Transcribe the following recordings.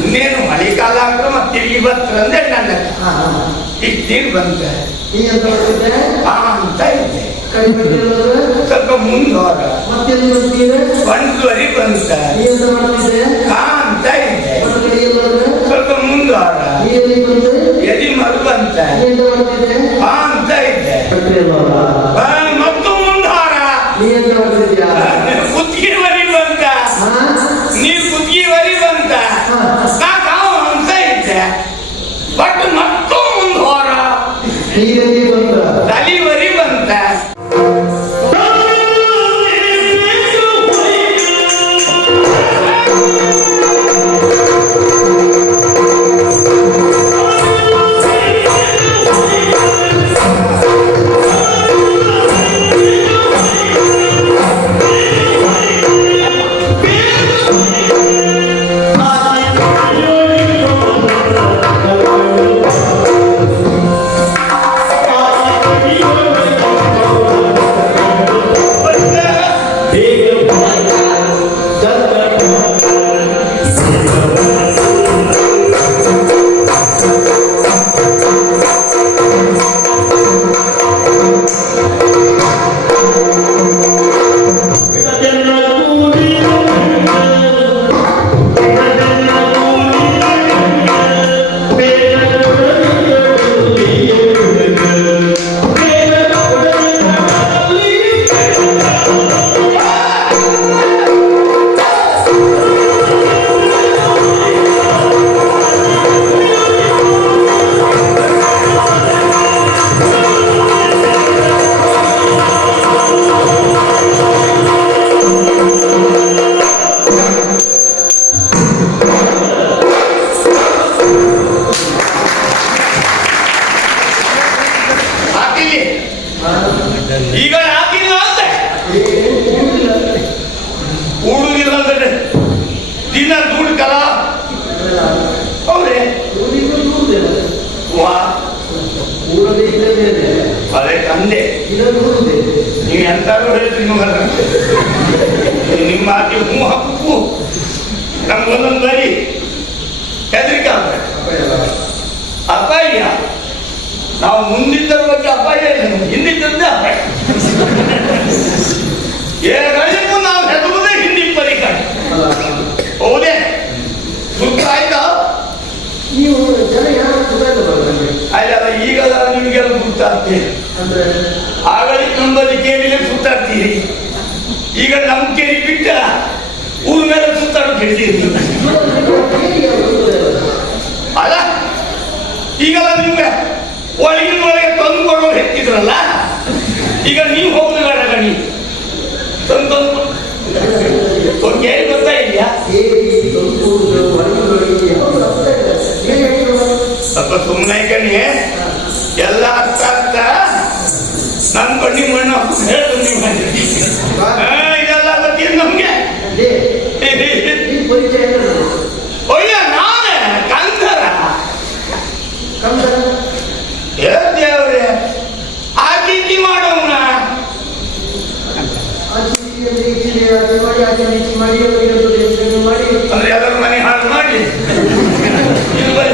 ಇನ್ನೇನು ಮಳೆಗಾಲ ಆಗ್ತದೆ ಮತ್ತೆ ತಿರುಗಿ ಬರ್ತಂದ್ರೆ ನನ್ನ ಇಷ್ಟು ನೀರು ಬಂತ ಅಂತ ಇದ್ದೆ. ಸ್ವಲ್ಪ ಮುಂದೋರ ಒಂದುವರೆ ಬಂತ ಅಂತ ಇದ್ದೆ. ಸ್ವಲ್ಪ ಮುಂದೋರ ಎದಿ ಮರು ಬಂತ ಅಂತ ಇದ್ದೆ. ಮತ್ತು ಮುಂದೋರ ಕುತ್ತಿಗೆವರಿ ಬಂತ, ನೀರು ಕುತ್ತಿಗೆವರಿ ಬಂತ ಅಂತ ಇದ್ದೆ. ಬಟ್ ಮತ್ತು ಮುಂದೋರ ತಲಿವರಿ ಬಂತ. ಈಗ ಹಾಕಿಲ್ಲ ಅಂತ ಕೂಡುದಿಲ್ಲ ಅಂದ್ರೆ ದಿನ ದುಡ್ಕಲ್ಲ ಅವ್ರೆ ಅದೇ ತಂದೆ ನೀವು ಎಂತಾರು ಹೇಳ್ತೀರಿ ನಿಮ್ಮ ಆಕೆ ಹೂ ಹಕ್ಕು ನಮ್ಗೊಂದೊಂದು ಬರಿ ಹೆದರಿಕೆ ಆಗ್ತದೆ. ಅಪಾಯ ನಾವು ಮುಂದಿದ್ದರ ಬಗ್ಗೆ ಅಪಾಯ ಇಲ್ಲ, ಹಿಂದಿದ್ದಂತೆ ಅಪಾಯ. ಏಗಳಿಗೂ ನಾವು ಹೆದರುವುದೇ ಹಿಂದಿನ ಪರಿಕಾಡಿ. ಹೌದೇ ಸುತ್ತ ಆಯ್ತಾ? ಅಲ್ಲ ಈಗ ನಿಮಗೆಲ್ಲ ಸುತ್ತಾಡ್ತೀರಿ, ಆಗಳಿಗೆ ನಂಬಲ್ಲಿ ಕೇಳಿದ್ರೆ ಸುತ್ತಾಡ್ತೀರಿ. ಈಗ ನಮ್ ಕೇಳಿ ಬಿಟ್ಟ ಊರ ಮೇಲೆ ಸುತ್ತಾಡೋದು ಹಿಡಿದಿರಿ. ಅಲ್ಲ ಈಗೆಲ್ಲ ನಿಮ್ಗೆ ಒಳಗಿನೊಳಗೆ ತಂದು ಕೊಡೋರು ಹೆಚ್ಚಿದ್ರಲ್ಲ, ಈಗ ನೀವು ಹೋಗುದು ಬೇಡ ಗಣಿ ತಂದು ಕೇಳಿ ಬರ್ತಾ ಇದೆಯಾ? ಸ್ವಲ್ಪ ಸುಮ್ಮನೆ ಗಣಿ ಎಲ್ಲ ಅರ್ಥ ಆಗ್ತಾ ನನ್ ಬಣ್ಣಿ ಮಣ್ಣು ಹೇಳು ನೀವು ಇದೆಲ್ಲ ಗೊತ್ತಿಲ್ಲ ನಮ್ಗೆ. ಒಳ್ಳೆ ನಾನೇ ಕಂದರ ದೇವ್ರೆ ಆ ರೀತಿ ಮಾಡೋಣ. ಅಂದ್ರೆ ಎಲ್ಲರ ಮನೆ ಹಾಳು ಮಾಡಿ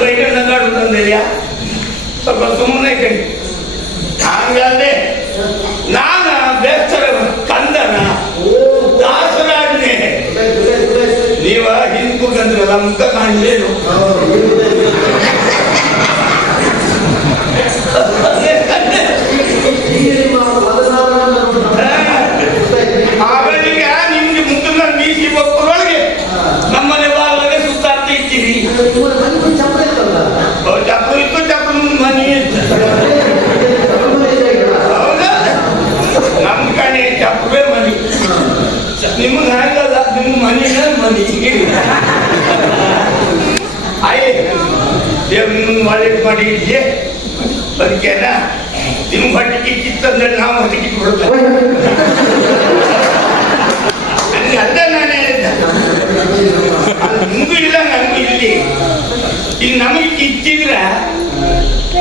ಬೈಕಂಡು ತಂದಿದ್ಯಾ? ಸ್ವಲ್ಪ ಸುಮ್ಮನೆ ಕೈ ಹಂಗಲ್ಲದೆ ನಾನ ಬೇಸ್ತರ ಕಂದನ ದಾಸರಾಜ್ಞೆ. ನೀವ ಹಿಂದೂ ಕಂದ್ರಲ್ಲ ಮುಖ ಕಾಣಲೇನು? ಆಗಳಿಗೆ ನಿಮ್ಗೆ ಮುಖದ ಮೀಸಿ ಬಪ್ಪರೊಳಗೆ ನಮ್ಮನೆ ಬಾಗಿಲಾಗೆ ಸುತ್ತಾಡ್ತಾ ಇದ್ದೀರಿ. ಚಪ್ಪು ಇತ್ತು, ಚಪ್ಪು ಮನಿ ಹೌದಾ? ನಮ್ ಕಡೆ ಚಪ್ಪೇ ಮನಿ, ನಿಮ್ಗೆ ಹಾಗಲ್ಲ, ನಿಮ್ ಮನಿನ ಮನಿ. ದೇವ್ರ ಒಳ್ಳೇದು ಮಾಡಿ ಇದೆಯೇ ಅದಕ್ಕೆನ ನಿಮ್ ಹೊಟ್ಟಿಗೆ ಕಿತ್ತಂದ್ರೆ ನಾವು ಹೊಟ್ಟಿಗೆ ಕೊಡ್ತೇವೆ. ಅಲ್ಲ ನಾನೇ ಹೇಳಿದ್ದ, ನಿಮ್ಗೂ ಇಲ್ಲ ನಮಗೂ ಇಲ್ಲಿ. ಈಗ ನಮಗೆ ಕಿಚ್ಚಿದ್ರೆ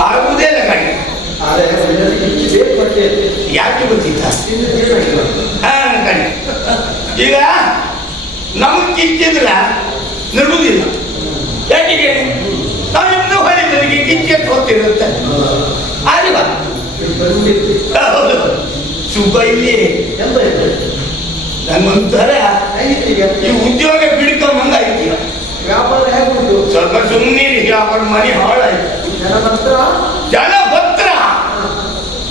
ಆಗುವುದೇ ಇಲ್ಲ ಕಣೆ. ಯಾಕೆ ಗೊತ್ತಿತ್ತ? ಕಣೆ ಈಗ ನಮಗ್ ಕಿಚ್ಚಿದ್ರ ನಡುವುದಿಲ್ಲ. ಬೆನ್ನಿಗೆ ನಾವಿನ್ನು ಹೊಲಿದರಿಗೆ ಕಿಚ್ಚೆ ಹೋಗ್ತಿರುತ್ತೆ ಅಲ್ವಾ? ಹೌದು, ಸುಖ ಇಲ್ಲಿ ನಂಗೊಂಥರ ಈ ಉದ್ಯೋಗ ಬಿಡ್ಕೊಂಬಂಗ ಐತಿ. ವ್ಯಾಪಾರ ಹೇಗುಂಟು? ಸ್ವಲ್ಪ ಸುಮ್ಮನೆ ವ್ಯಾಪಾರ ಮನೆ ಹಾಳಾಯ್ತು. ಜನಪತ್ರ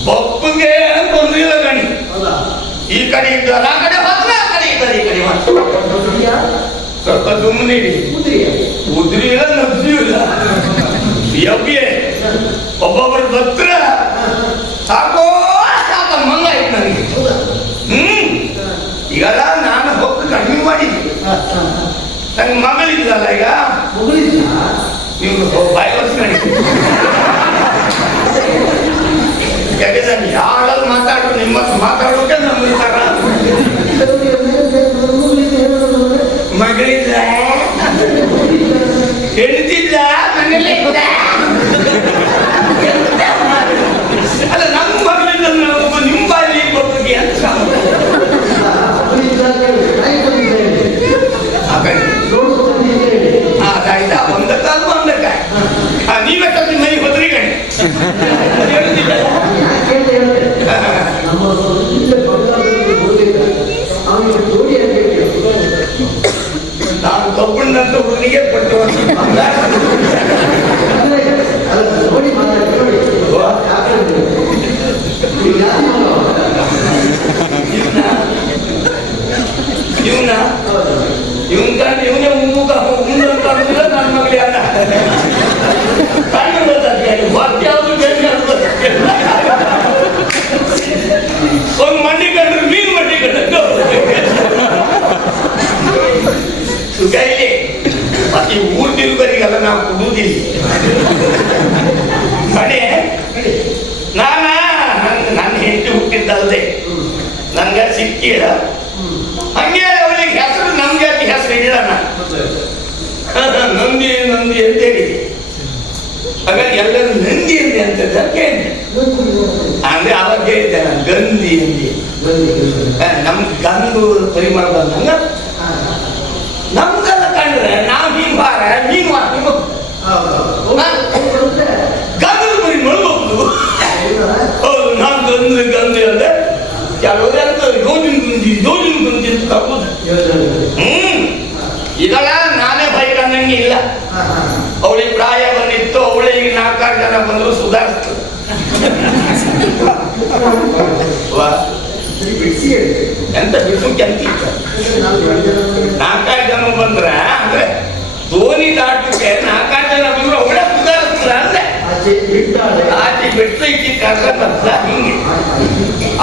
ಬಪ್ಪಗೆ ಬಂದಿಲ್ಲ ಗಣಿ. ಈ ಕಡೆ ಇದ್ದಲ್ಲ ಆ ಕಡೆ ಹೋದ್ರ, ಆ ಕಡೆ ಇದ್ದಾರೆ ಈ ಕಡೆ ಸ್ವಲ್ಪ ಸುಮ್ಮನೆ ಉದ್ರಿ ಇಲ್ಲ ನಬ್ಸಿ ಇಲ್ಲ. ಯವ್ಗೆ ಒಬ್ಬೊಬ್ಬರು ಭಕ್ತರ ಸಾಕೋ ಸಾಕ ಮಂಗ ಆಯ್ತು ನನಗೆ. ಈಗಲ್ಲ ನಾನು ಹೊತ್ತು ಕಡಿಮೆ ಮಾಡಿದ್ದೆ. ನಂಗೆ ಮಗಳಿದ್ದಲ್ಲ ಈಗ ನೀವು ಬಾಯಿ ವರ್ಷ ಯಾಕೆ ನಾನು ಯಾರಲ್ಲಿ ಮಾತಾಡೋ ನಿಮ್ಮ ಮಾತಾಡೋಕೆ ನಮ್ಗೆ ತರ ಮಗಳಿಲ್ಲ ಹೆಣ್ತಿಲ್ಲ ಮನೇಲಿ ಅಲ್ಲ ನಮ್ಮ ಮಗಳಿಲ್ಲ ನಿಮ್ಮ ಬಾಯಲ್ಲಿ ಬಗ್ಗೆ ಅಂತ ಅದಾಯ್ತಾ ಒಂದ ಕಾಲ ಒಂದಕ್ಕ ನೀವೇ ಕಲ್ತಿ ಮೈ ಹೋದ್ರಿ ಗಣಿ ನಾನು ಕಬ್ಬಣ್ಣಂತ ಹುಡುಗಿಗೆ ಕೊಡ್ತೇವೆ. ಇವನೇ ಉಮ್ಮುಖ ಉಮ್ಮಂತ ನನ್ನ ಮಗಲಿ ಅನ್ನ ಕಣ್ಣು ಯಾವ್ದು ಒಂದು ಮಂಡಿ ಕಂಡ್ರೆ ಮೀನು ಮಂಡಿ ಕಂಡ ಸುಖಾಯಿಲಿ ಮತ್ತೆ ಊರ್ ತಿರುಗರಿಗೆಲ್ಲ ನಾವು ಕೊಡುವುದಿಲ್ಲ. ಮನೆ ನನ್ನ ಹೆಂಡತಿ ಹುಟ್ಟಿದ್ದಲ್ದೆ ನನ್ಗೆ ಸಿಕ್ಕಿಲ್ಲ. ಹಂಗೆ ಅವಳಿಗೆ ಹೆಸರು ನಮ್ಗೆ ಅದಕ್ಕೆ ಹೆಸರು ಇಲ್ಲ. ನಂದಿ ನಂದಿ ಅಂತ ಹೇಳಿ ಹಾಗಾಗಿ ಎಲ್ಲರೂ ನಂದಿ ಅಂದಿ ಅಂತಂದ್ರೆ ಕೇಳಿದೆ. ಅಂದ್ರೆ ಅವಾಗ ಹೇಳಿದ್ದೆ ನಾನು ಗಂಧಿ ಅಂದಿ. ನಮ್ಗೆ ಗಂಧು ಪರಿಮಳ ಬಂದಂಗ ನಮ್ಗೆಲ್ಲ ಕಂಡ್ರೆ ನಾವು ಹಿಂಗ್ ಬಾರ ಹಿಂಗ್ ಮಾಡ್ತೀವಿ. ಗಂಧದ ಪರಿಮಳ ಹೋಗ್ತು. ಹೌದು, ನಾನು ಗಂಧಿ ಅಂದ್ರೆ ಕೆಲವರು ಹೇಳ್ತಾರೆ ಯೋಜನೆ ಗುಂಜಿ ಅಂತ ಕರ್ಬೋದು. ಇದಲ್ಲ ನಾನೇ ಬೈಕ್ ಅನ್ನಂಗೆ ಇಲ್ಲ. ಅವಳಿಗೆ ಪ್ರಾಯ ಬಂದಿತ್ತು, ಅವಳಿಗೆ 4-6 ಜನ ಬಂದ್ರು ಸುಧಾರಿಸ್ತು. ಎಂತ ಬಿಟ್ಟು ಕೆಂತಿ 4-5 ಜನ ಬಂದ್ರ ಅಂದ್ರೆ ಧೋನಿ ದಾಟಕ್ಕೆ 4-5 ಜನ ಬಂದ್ರು ಅವಳೇ ಸುಧಾರಿಸ್ತಾರ ಅಂದ್ರೆ ಆಚೆ ಬಿಟ್ಟು ಇಕ್ಕಿ ಕರ್ಲ ಬರ್ತ ಹಿಂಗೆ.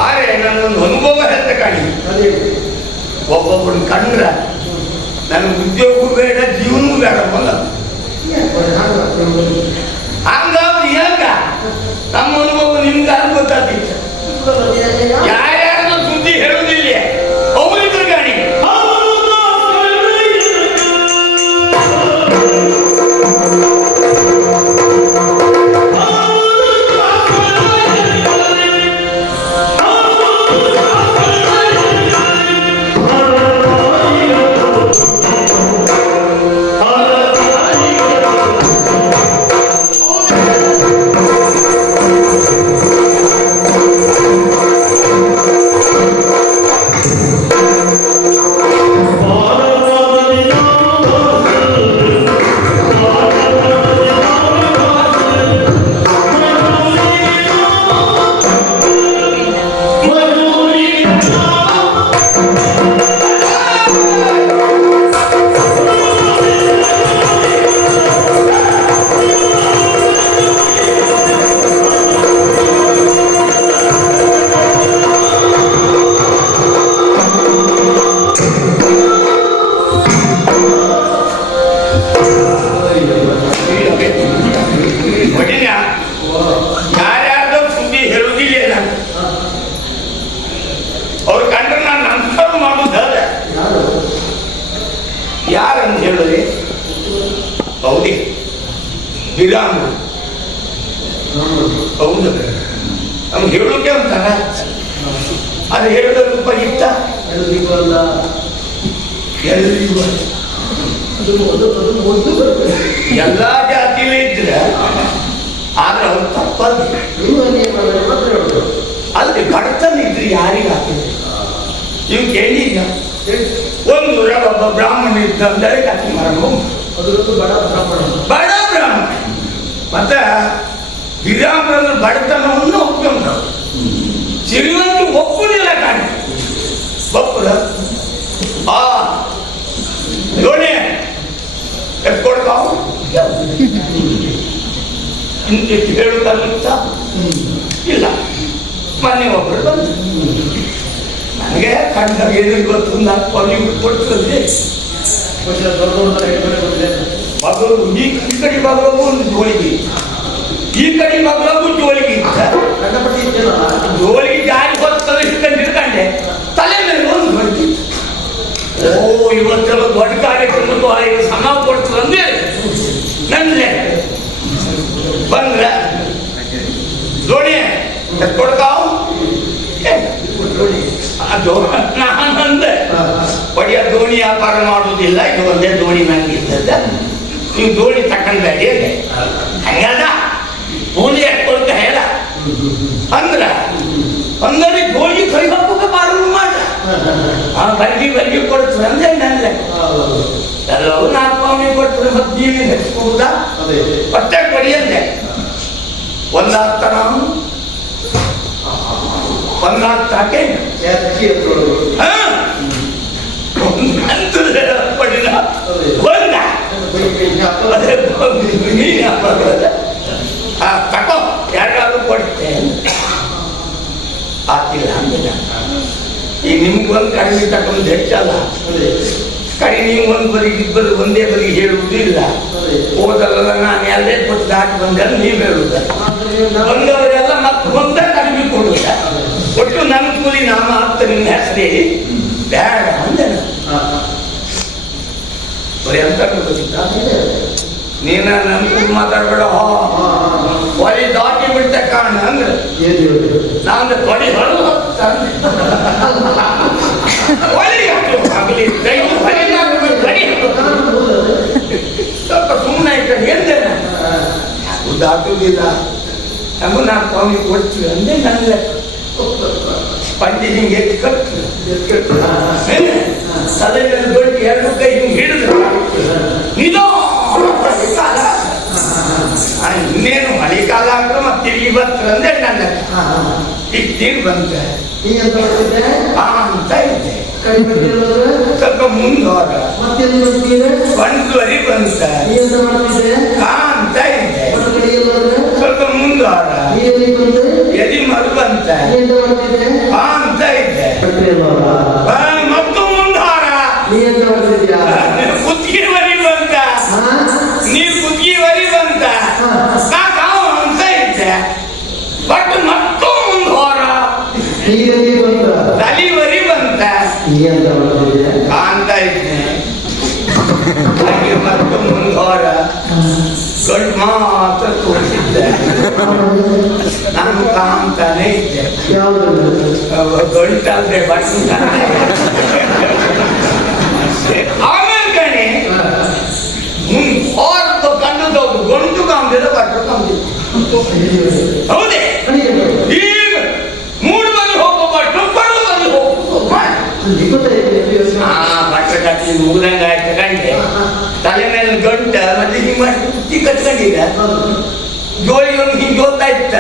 ಆದ್ರೆ ನನ್ನೊಂದು ಅನುಭವ ಹೇಳ್ತ ಕಾಣಿ. ಒಬ್ಬೊಬ್ಬರು ಕಂಡ್ರ ನನಗೆ ಉದ್ಯೋಗವೂ ಬೇಡ ಜೀವನವೂ ಬೇಡ ಮಗ ಹಂಗಾದ್ರು ಹೆಂಗ ನಮ್ಮ ಅನುಭವ ನಿಮ್ಗೆ ಯಾರು ಗೊತ್ತಾಗ್ತಿತ್ತು. ಯಾರ್ಯಾರು ಸುದ್ದಿ ಹೇಳುವುದಿಲ್ಲ ಅವರಿದ್ರು ಗಾಡಿ ಯಾರ್ಯಾರ್ದೋ ಸುದ್ದಿ ಹೇಳುವುದಿಲ್ಲ. ಅವ್ರು ಕಂಡ್ರೆ ನಾನು ನಮಸ್ಕಾರ ಮಾಡುದ ಯಾರಂತ ಹೇಳಿದ್ರೆ ಹೌದೇ ವಿರಾಮ. ಹೌದು, ನಮ್ಗೆ ಹೇಳೋಕೆ ಅಂತಾರ. ಅದು ಹೇಳಿದ ರೂಪ ಇತ್ತ ಎಲ್ರಿಗೂ ಎಲ್ಲಾ ಜಾತಿಲೇ ಇದ್ರೆ ಆದ್ರೆ ಅವ್ರು ತಪ್ಪಲ್ಲಿ ನಿಮ್ಮ ನಿಯಮದಲ್ಲಿ ಮಾತ್ರ ಹೇಳುದು. ಅಲ್ಲಿ ಬಡತನ ಇದ್ರೆ ಯಾರಿಗೆ ಹಾಕಿದೆ ಇವ್ ಕೇಳಿಗ ಒಂದು ಒಬ್ಬ ಬ್ರಾಹ್ಮಣ ಇದ್ದಂದರೆ ಕಥೆ ಮಾಡಬಹುದು. ಅದರದ್ದು ಬಡ ಬ್ರಾಹ್ಮಣ. ಬಡ ಬ್ರಾಹ್ಮಣ ಮತ್ತೆ ವಿರಾಮನ ಬಡತನವನ್ನು ಒಪ್ಪಿಕೊಂಡು ಸಿರಿವಂತ ಒಪ್ಪುದಿಲ್ಲ ಕಾಣಿ ಒಪ್ಪುದ ಆ ನೋಡಿ ಎತ್ಕೊಡ್ತಾವ ಇಂತಿಷ್ಟು ಹೇಳುತ್ತಲ್ಲಿತ್ತ ಇಲ್ಲ. ಮೊನ್ನೆ ಒಬ್ಬರು ಬಂದು ನನಗೆ ಕಂಡಾಗ ಏನು ಇವತ್ತು ನಾನು ಪಲ್ಲಿ ಕೊಡ್ತದೆ ಮಗಳು ಈ ಕಡೆ ಮಗಳಗೂ ಒಂದು ಜೋಳಿಗೆ ಈ ಕಡೆ ಮಗಳಗೂ ಜೋಳಿಗೆ ಇತ್ತ ಜೋಳಿಗೆ ಜಾರಿ ಬರ್ತದೆ ಹಿಡ್ಕೊಂಡೆ ತಲೆ ಮೇಲೆ ಒಂದು ಬರ್ತಿತ್ತು. ಓ ಇವತ್ತೆಲ್ಲ ದೊಡ್ಡ ಕಾರ್ಯಕ್ರಮಕ್ಕೂ ಈಗ ಸಮ ಕೊಡ್ತದೆ ಅಂದ್ರೆ ನನ್ಲೆ ಬಂದ್ರ ದೋಣಿ ಕೊಡ್ತಾವ್ ಅದು ನಾನಂದೆ ಒಡೆಯ ದೋಣಿ ವ್ಯಾಪಾರ ಮಾಡುವುದಿಲ್ಲ, ಇದು ಒಂದೇ ದೋಣಿ ನಂಗೆ ಇದ್ದದ, ನೀವು ದೋಣಿ ತಕೊಂಡ್ಬೇಡಿ ಅಂದೆ. ಹಂಗದ ದೋಣಿ ಎಟ್ಕೊಳ್ತ ಹೇಳ ಅಂದ್ರ ಅಂದರೆ ದೋಣಿ ಕೈ ಹಾಕೋಕೆ ಪ್ರಾರಂಭ ಮಾಡ ಬರ್ಗಿ ಕೊಡ್ತದೆ ಅಂದ್ರೆ ನಂದೆ ಎಲ್ಲವೂ ನಾಲ್ಕು ಅವನಿಗೆ ಕೊಡ್ತದೆ ಮತ್ತೆ ನೀವೇ ಹೆಚ್ಚಿಕೊಳ್ಳುದ ಹೊಟ್ಟೆ ಕೊಡಿ ಅಂದೆ. ಒಂದಾಗ್ತಾನ ಒಂದಾಗ್ತಾಕೆ ಪಡಿದ ಒಂದ ತಕೋ ಯಾರಿಗಾದ್ರೂ ಕೊಡ್ತೆ ಆಗ್ತಿಲ್ಲ ಹಂಗಿಲ್ಲ. ಈಗ ನಿಮ್ಗೆ ಒಂದು ಕಡಿಮೆ ತಗೊಂಡು ಹೆಚ್ಚಲ್ಲ ಕಡಿ ನೀವು ಒಂದು ಬರಿಗೆ ಇಬ್ಬರು ಒಂದೇ ಬರಿಗೆ ಹೇಳುವುದೂ ಇಲ್ಲ. ಹೋದಲ್ಲ ನಾನು ಎಲ್ಲೇ ಕೊಟ್ಟು ದಾಟಿ ಬಂದೆಲ್ಲ ನೀವು ಹೇಳುವುದ ಬಂದವರೆಲ್ಲ ಮತ್ತೆ ಒಂದೇ ಕಡಿಮೆ ಕೊಡುವುದ ಒಟ್ಟು ನನ್ನ ಕೂಲಿ ನಾಮ ಆಗ್ತ ನಿನ್ನ ಹೆಸರೇ ಬೇಡ ಅಂದೆ. ಬರೀ ಅಂತ ಗೊತ್ತಿದ್ದ ನೀನ ನನ್ನ ಮಾತಾಡ್ಬೇಡ ಹೊಲಿ ದಾಟಿ ಬಿಡ್ತೆ ಕಾರಣ ಅಂದ್ರೆ ನಾನು ತೊಡಿ ಹೊರಗೆ ಸ್ವಲ್ಪ ಸುಮ್ಮನೆ ಆಯ್ತು ಹೇಳ್ದೆ ಯಾರು ದಾಟುವುದಿಲ್ಲ ನಮಗೂ ನಾನು ಸ್ವಾಮಿ ಕೊಡ್ತೀವಿ ಅಂದೆ ನನ್ನ ಪಂಚಿ ಹಿಂಗೆ ಎತ್ತಿ ಕಟ್ಟು ತಲೆ ಮೇಲೆ ದೊಡ್ಡ ಎರಡು ಕೈ ಹಿಂಗೆ ಹಿಡಿದು ಇದೋ ಮಳೆಗಾಲ ಇನ್ನೇನು ಮಳೆಗಾಲ ಅಂತ ಮತ್ತೆ ತಿರುಗಿ ಬರ್ತಂದ್ರೆ ನನ್ನ ಈಗ ನೀರು ಬಂತ ಅಂತ ಇದ್ದೆ ಸ್ವಲ್ಪ ಮುಂದೋಗ ಒಂದುವರೆ ಬಂತ ಅಂತ ಇದ್ದೆ ಸ್ವಲ್ಪ ಮುಂದೋಗ ಎದಿ ಮರು ಬಂತ ಅಂತ ಇದ್ದೆ ಮತ್ತು ಮುಂದೋರ ಕುತ್ತಿಗೆವರಿ ಬಂತ ನೀರು ಕುತ್ತಿಗೆವರಿ ಬಂತ ಅಂತ ಇದ್ದೆ ಬಟ್ ಮತ್ತು ಮುಂದೋರ ತಲಿವರಿ ಬಂತ ಕಾಣ್ತಾ ಇದ್ದೆ ಹಾಗೆ ಮತ್ತು ಮುಂದೋರ ಗಂಟು ಮಾತ್ರ ತೋರಿಸಿದ್ದೆ ನಾನು ಕಾಣ್ತಾನೆ ಇದ್ದೆ ಗಂಟಲ್ದೆ ಬಟ್ ಆಮೇಲೆ ಕಣೆ ಮುಂದೆ ಕಂಡು ಗಂಟು ಕಾಮ್ದಿಲ್ಲ ಬಟ್ಟರು ಕಾಮ್ದಿಲ್ಲ ಹೌದೇ ಈಗ ಮೂರು ಮಂದಿ ಹೋಗೋ ಬಟ್ಟು ಬಡಲು ಮಂದಿ ಹೋಗೋ ಬಟ್ಟೆ ಕಟ್ಟಿ ಮುಗ್ದಂಗ ಆಯ್ತು ಗಂಟೆ ತಲೆ ಮೇಲೆ ಗಂಟ ಮತ್ತೆ ಹಿಂಗ್ ಮಾಡಿ ಕುತ್ತಿ ಕಟ್ಕೊಂಡಿದ್ದ ಜೋಳಿ ಒಂದು ಹಿಂಗ್ ಜೋತಾ ಇತ್ತ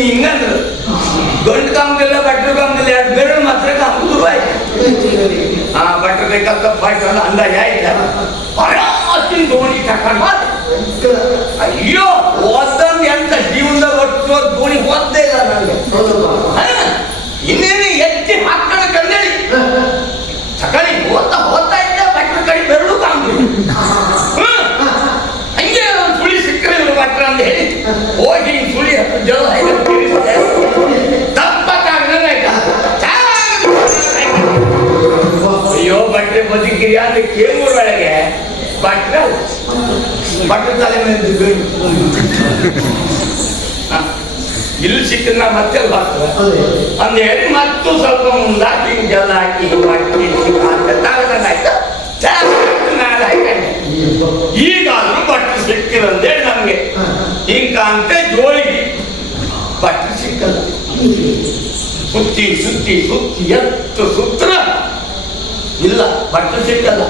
ಹಿಂಗಂದ್ರು ಗಂಟು ಕಾಮ್ದಿಲ್ಲ ಬಟ್ರು ಕಾಮ್ದಿಲ್ಲ ಎರಡು ಬೆರಳು ಮಾತ್ರ ಕಾಮುದು ಆಯ್ತು. ಬಟ್ರ ಬೇಕಂತ ಪಾಯ್ತಲ್ಲ ಅಂದಾಜ ಆಯ್ತ ಅಷ್ಟಿನ ದೋಣಿ ತಕೊಂಡ್ ಅಯ್ಯೋ ಓದಂದ್ ಎಂತ ಜೀವನದಾಗ ಒಟ್ಟು ದೋಣಿ ಓದ್ದೇ ಇಲ್ಲ ನನಗೆ ಇನ್ನೇನು ಎತ್ತಿ ಹಾಕೋಣ ಕಂದೇಳಿ ತಕಳಿ ಓದ್ತಾ ಇದ್ದ ಬಟ್ರ ಕಡೆ ಬೆರಳು ಕಾಮ್ದಿಲ್ಲ ಹಂಗೆ ಒಂದು ಸುಳಿ ಸಿಕ್ಕರೆ ಬಟ್ರ ಅಂತ ಹೇಳಿ ಹೋಗಿ ಸುಳಿ ಜಲ ತಪ್ಪತ್ತಾಗ್ದಂಗಾಯ್ತಾ ಅಯ್ಯೋ ಬಟ್ಟೆ ಬದುಕಿರಿ ಅಂದ್ರೆ ಕೇಳೂರೊಳಗೆ ಬಟ್ಟೆ ತಲೆ ಮೇಲೆ ಇಲ್ಲಿ ಸಿಕ್ಕ ಮತ್ತೆ ಬರ್ತದೆ ಅಂದ ಹೇಳಿ ಮತ್ತು ಸ್ವಲ್ಪ ಮುಂದಾಕಿ ಜಲ ಹಾಕಿ ಬಟ್ಟೆ ತಗದಂಗಾಯ್ತು ಮೇಲೆ ಹಾಕೊಂಡೆ. ಈಗಾದ್ರೂ ಸುತ್ತಿ ಸುತ್ತಿ ಸುತ್ತಿ ಎಷ್ಟು ಸುತ್ರ ಇಲ್ಲ ಬಟ್ಟೆ ಸಿಕ್ಕಲ್ಲ.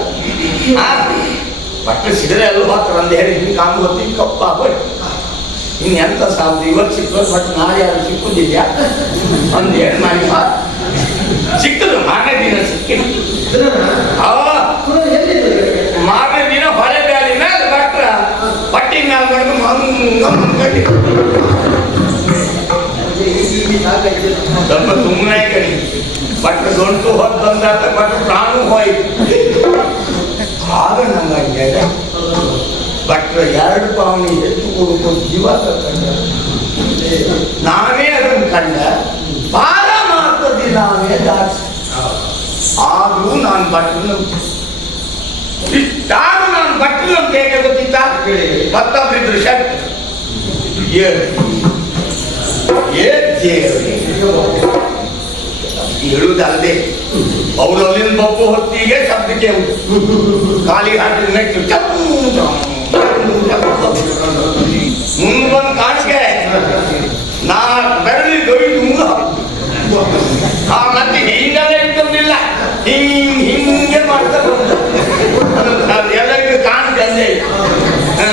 ಬಟ್ಟೆ ಸಿಗದೆ ಎಲ್ಲ ಮಾತ್ರ ಅಂದ ಹೇಳಿ ಹಿಂಗೆ ಕಾಮ ಗೊತ್ತಿ ಕಪ್ಪ ಬಟ್ ಇನ್ನೆಂತ ಸಾಧ್ಯ ಇವತ್ತು ಸಿಕ್ಕ ಬಟ್ ನಾಳೆ ಯಾರು ಸಿಕ್ಕುದಿಲ್ಲ ಅಂದ ಹೇಳಿ ಮಾಡಿ ಸಿಕ್ಕದು ಮಾರನೇ ದಿನ ಸಿಕ್ಕಿಲ್ಲ. ಮಾರನೇ ದಿನ ಹೊರೆ ಬ್ಯಾಲಿ ಮೇಲೆ ಬಟ್ರ ಬಟ್ಟೆ ಮ್ಯಾಲ ಮಾಡಿದ್ರು ಮಂಗಡಿ ಸ್ವಲ್ಪ ಸುಮ್ಮನೆ ಕಡಿ ಬಟ್ ಗಂಟು ಹೊತ್ತು ಬಂದಾತ ಬಟ್ ಪ್ರಾಣ ಹೋಯ್ತು. ಆಗ ನಂಗೆ ಬಟ್ ಎರಡು ಪಾವನಿ ಹೆಚ್ಚು ಕೊಡ್ಕೊಂಡು ಜೀವ ತಕೊಂಡ ನಾವೇ ಅದನ್ನು ಕಂಡ ಭಾರ ಮಾಡ್ತದಿಲ್ಲ ನಾವೇ ಜಾಸ್ತಿ. ಆದ್ರೂ ನಾನು ಬಟ್ಟಲು ಇಷ್ಟಾದ್ರೂ ನಾನು ಬಟ್ಟಲು ಅಂತ ಹೇಗೆ ಗೊತ್ತಿತ್ತ ಮತ್ತೊಬ್ಬರಿದ್ರು ಶಕ್ತಿ ಹೇಳುವುದಲ್ಲದೆ ಅವರು ಅಲ್ಲಿಂದ ಬಪ್ಪು ಹೊತ್ತಿಗೆ ಶಬ್ದಕ್ಕೆ ಖಾಲಿ ಹಾಕಿದ ನೆಟ್ಟು ಮುಂದೆ ಬಂದು ಕಾಣಿಕೆ ನಾ ಬೆರಳಿ ದೊಯ್ದು ಮುಗ ಮತ್ತೆ ಹಿಂಗೆಲ್ಲ ಇಟ್ಕೊಂಡಿಲ್ಲ ಹಿಂಗೆ ಮಾಡ್ತಾ ಎಲ್ಲರಿಗೂ ಕಾಣಿಕೆ ಅಂದೆ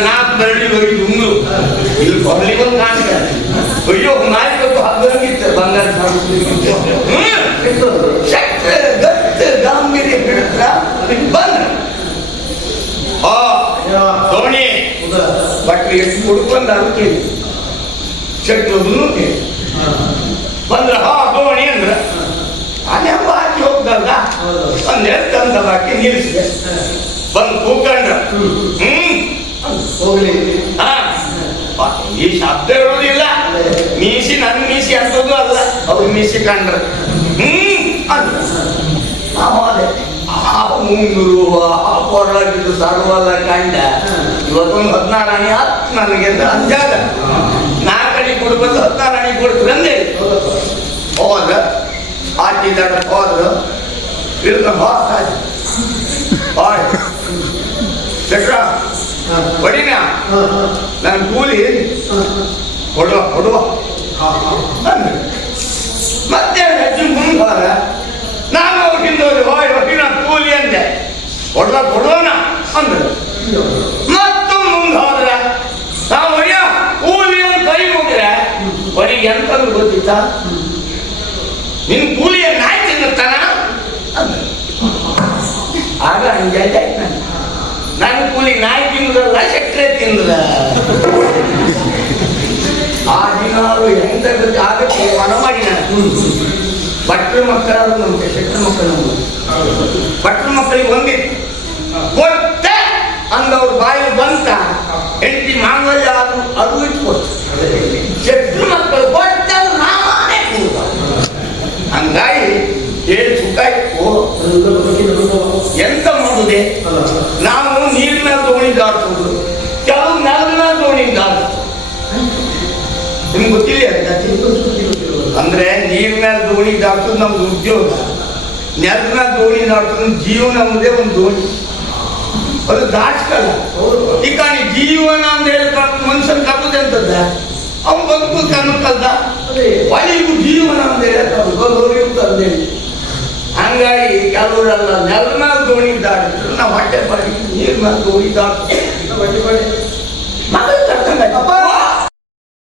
ನಾಲ್ಕು ಬೆರಳಿ ದೊಯ್ದು ಮುಗು ಇಲ್ಲಿ ಬರ್ಲಿ ಬಂದು ಕಾಣಿಕೆ ಅಯ್ಯೋ ನಾಯಿ ಗೊತ್ತು ಹಗ್ಗಿತ್ತು ಬಂಗಾರ ಗತ್ತು ಗಾಂಭೀರ್ಯ ಬಿಡುತ್ತ ಬಂದ ದೋಣಿ ಬಟ್ ಎಷ್ಟು ಹುಡ್ಕೊಂಡ ಅದಕ್ಕೆ ಶೆಟ್ರು ಬಂದ್ರ ದೋಣಿ ಅಂದ್ರ ಅಲ್ಲಿ ಹಬ್ಬ ಹಾಕಿ ಹೋಗ್ದಲ್ಲ ಒಂದ್ ಎತ್ತಂತ ಹಾಕಿ ನಿಲ್ಲಿಸಿದೆ ಬಂದು ಕೂಕಂಡ ಹೋಗ್ಲಿ ಈ ಶಬ್ದ ಇರೋದಿಲ್ಲ. ಮೀಸಿ ನನ್ ಮೀಸಿ ಅಂತದ್ದು ಅಲ್ಲ ಅವ್ರು ಮೀಸಿ ಕಂಡ್ರ ಮುಂಗುರು ಕೊರಳಾಗಿದ್ದು ಸರ್ವಲ್ಲ ಕಂಡ ಇವತ್ತೊಂದು 16 ಆಣಿ ಆತ್ ನನಗೆ ಅಂತ ಅಂಜಾದ 4 ಅಡಿ ಕೊಡ್ಬಂದು 16 ಆಣಿ ಕೊಡ್ತೀರ ಅಂದೆ ಹೋದ ಆಚಿದಾಡ ಹೋದ್ರು ಇಳ್ಕೊಂಡು ಚಕ್ರ ಬಡಿನ ನನ್ನ ಕೂಲಿ ಕೊಡುವ ಮತ್ತೆ ಹೆಚ್ಚು ಮುಂದೆ ಹೋದ ನಾನು ಅವ್ರಿಗಿಂದ ಹೊಟ್ಟಿನ ಕೂಲಿ ಅಂದೆ ಕೊಡುವನ ಅಂದ್ರೆ ಮತ್ತು ಮುಂದೆ ಹೋದ್ರ ನಾವು ಅಯ್ಯ ಕೂಲಿ ಅಂತ ಕೈ ಮುಗಿದ್ರೆ ಬರೀ ಎಂತಂದು ಗೊತ್ತಿತ್ತ ನಿನ್ ಕೂಲಿಯ ನಾಯಿ ತಿನ್ನುತ್ತಾನ ಆಗ ಹಂಗೆ ನನ್ನ ಕೂಲಿ ನಾಯಿ ತಿಂದ್ರಲ್ಲ ಶೆಟ್ರೆ ತಿಂದ್ರ ಆ ದಿನಾರು ಎಂತ ಆಗಕ್ಕೆ ಮನ ಮಾಡಿ ನಾನು ಭಟ್ರ ಮಕ್ಕಳಾದ್ರು ನಮ್ಗೆ ಶೆಟ್ರ ಮಕ್ಕಳು ಭಟ್ರ ಮಕ್ಕಳಿಗೆ ಒಂದಿತ್ತು ಕೊಟ್ಟೆ ಅಂದವ್ರ ಬಾಯಿ ಬಂತ ಹೆಂಡತಿ ಮಾಂಗಲ್ಯ ಅದು ಇಟ್ಕೊಟ್ಟು ಶೆಟ್ರ ಮಕ್ಕಳು ಕೊಟ್ಟ ನಾನೇ ಹಂಗಾಗಿ ಏಳು ಸುಖ ಇತ್ತು. ಎಂತ ಮಾಡುದೆ ನಾವು ನೀರಿನ ದೋಣಿ ದಾಟಿಸೋದು ಕೆಲವು ನೆಲದ ದೋಣಿ ದಾಟಿಸೋದು ನಿಮ್ಗೆ ಗೊತ್ತಿಲ್ಲ ಅಂದ್ರೆ ನೀರಿನ ದೋಣಿ ದಾಟಿಸೋದು ನಮ್ದು ಉದ್ಯೋಗ, ನೆಲದ ದೋಣಿ ದಾಟಿಸೋದು ಜೀವನ ಅನ್ನೋದೇ ಒಂದು ದೋಣಿ, ಅದು ದಾಟ್ಸ್ಕಲ್ಲ. ಈಗ ಜೀವನ ಅಂತ ಹೇಳಿ ಮನುಷ್ಯನ್ ಕಟ್ಟುದೆ ಅಂತದ್ದ ಅವ್ನು ಬದುಕು ಕಲ್ದ ಒಲಿಗೂ ಜೀವನ ಅಂತ ಹೇಳಿ ಹಂಗಾಗಿ ಕೆಲವರೆಲ್ಲ ನೆಲದ ದೋಣಿ ದಾಟಿದ್ರು ನಾವು ಹೊಟ್ಟೆ ಮಾಡಿ ನೀರಿನ ದೋಣಿ ದಾಟಿಸ್ತೀವಿ.